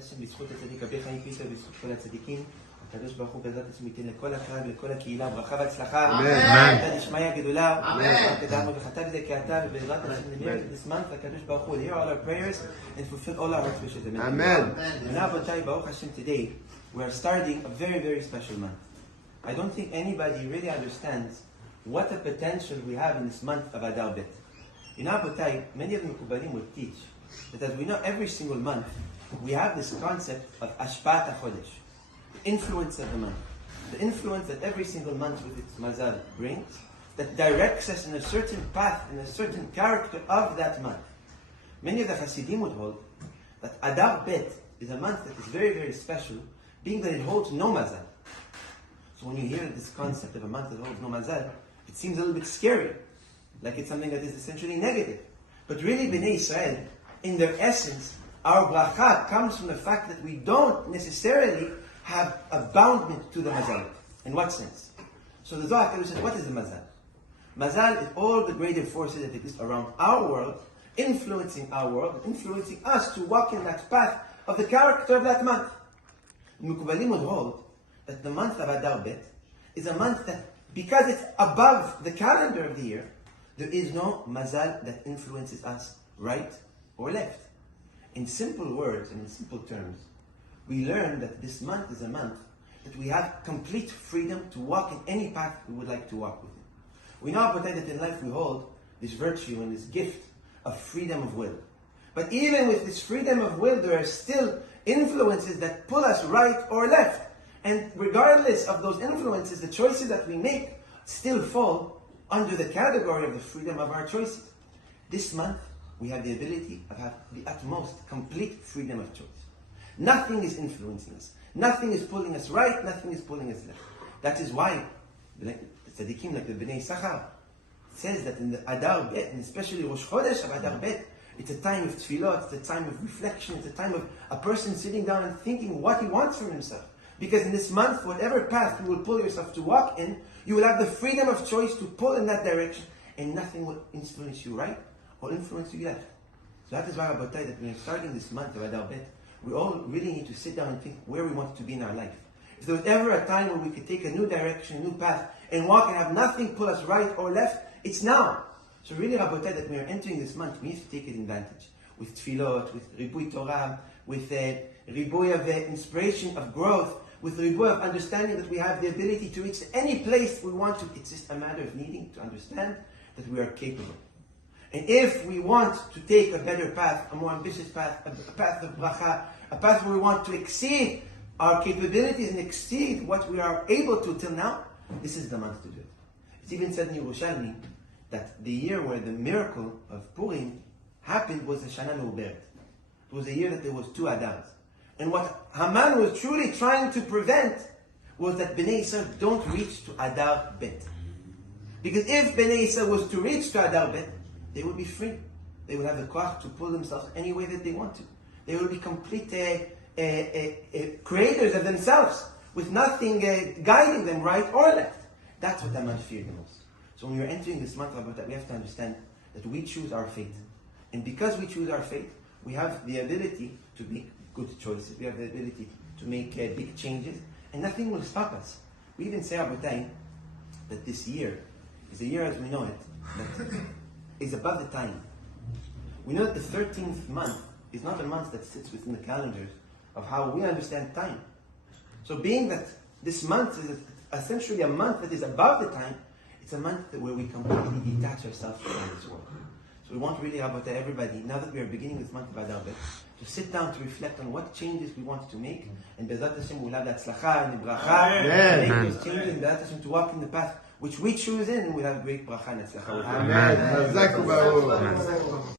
השם, בזכות הצדיק רבי חיים פינטו ובזכות כל הצדיקים, הקדוש ברוך הוא בעזרת השם ייתן לכל הקהל ולכל הקהילה ברכה והצלחה. אמן. נשמיה גדולה. אמן. תדענו וחטא בזה כאתה, ובעזרת השם נמיר this month, הקדוש ברוך הוא will hear all our prayers and fulfill all our heart's wishes. Amen. And now, Baruch Baruch Hashem, today we are starting a very, very special month. I don't think anybody really understands what a potential we have in this month of Adar Bet. In Abotai, many of the Mekubalim will teach that as we know every single month, we have this concept of Ashpat HaChodesh, the influence of the month. The influence that every single month with its mazal brings, that directs us in a certain path, in a certain character of that month. Many of the Hasidim would hold that Adar Bet is a month that is very, very special, being that it holds no mazal. So when you hear this concept of a month that holds no mazal, it seems a little bit scary, like it's something that is essentially negative. But really, Bnei Israel, in their essence, our bracha comes from the fact that we don't necessarily have a boundment to the mazal. In what sense? So the Zohar says, what is the mazal? Mazal is all the greater forces that exist around our world, influencing our world, influencing us to walk in that path of the character of that month. Mekubalim would hold that the month of Adar Bet is a month that, because it's above the calendar of the year, there is no mazal that influences us right or left. In simple words and in simple terms, we learn that this month is a month that we have complete freedom to walk in any path we would like to walk with. We know that in life we hold this virtue and this gift of freedom of will. But even with this freedom of will, there are still influences that pull us right or left. And regardless of those influences, the choices that we make still fall under the category of the freedom of our choices. This month, we have the ability of having the utmost complete freedom of choice. Nothing is influencing us. Nothing is pulling us right, nothing is pulling us left. That is why the tzaddikim like the Bnei Sachar says that in the Adar Bet, and especially Rosh Chodesh of Adar Bet, it's a time of tefillot, it's a time of reflection, it's a time of a person sitting down and thinking what he wants from himself. Because in this month, whatever path you will pull yourself to walk in, you will have the freedom of choice to pull in that direction, and nothing will influence you right or influence you left. So that is why Rabbi, that when we're starting this month of Adar Bet, we all really need to sit down and think where we want to be in our life. If there was ever a time where we could take a new direction, a new path, and walk and have nothing pull us right or left, it's now. So really, Rabbi, that when we're entering this month, we need to take it advantage. With tefillot, with ribui Torah, with ribui of inspiration, of growth, with ribui of understanding that we have the ability to reach any place we want to. It's just a matter of needing to understand that we are capable. And if we want to take a better path, a more ambitious path, a path of bracha, a path where we want to exceed our capabilities and exceed what we are able to till now, this is the month to do it. It's even said in Yerushalmi that the year where the miracle of Purim happened was the Shana Me'uberet. It was a year that there was 2 Adars. And what Haman was truly trying to prevent was that Bnei Israel don't reach to Adar Bet. Because if Bnei Israel was to reach to Adar Bet, they would be free. They would have the koach to pull themselves any way that they want to. They would be complete creators of themselves, with nothing guiding them right or left. That's what Haman feared the most. So when we are entering this month, we have to understand that we choose our fate. And because we choose our fate, we have the ability to make good choices. We have the ability to make big changes, and nothing will stop us. We even say, Abotai, that this year is a year as we know it, that is above the time. We know that the 13th month is not a month that sits within the calendars of how we understand time. So being that this month is essentially a month that is above the time, it's a month where we completely detach ourselves from this world. So we want really, Rabbi, everybody, now that we are beginning this month of Adar Bet, to sit down to reflect on what changes we want to make, and Be'ezrat Hashem we'll have that tzlacha and the bracha, to make those changes, and Be'ezrat Hashem to walk in the path which we choose in, and we'll have great bracha and tzlacha. Amen.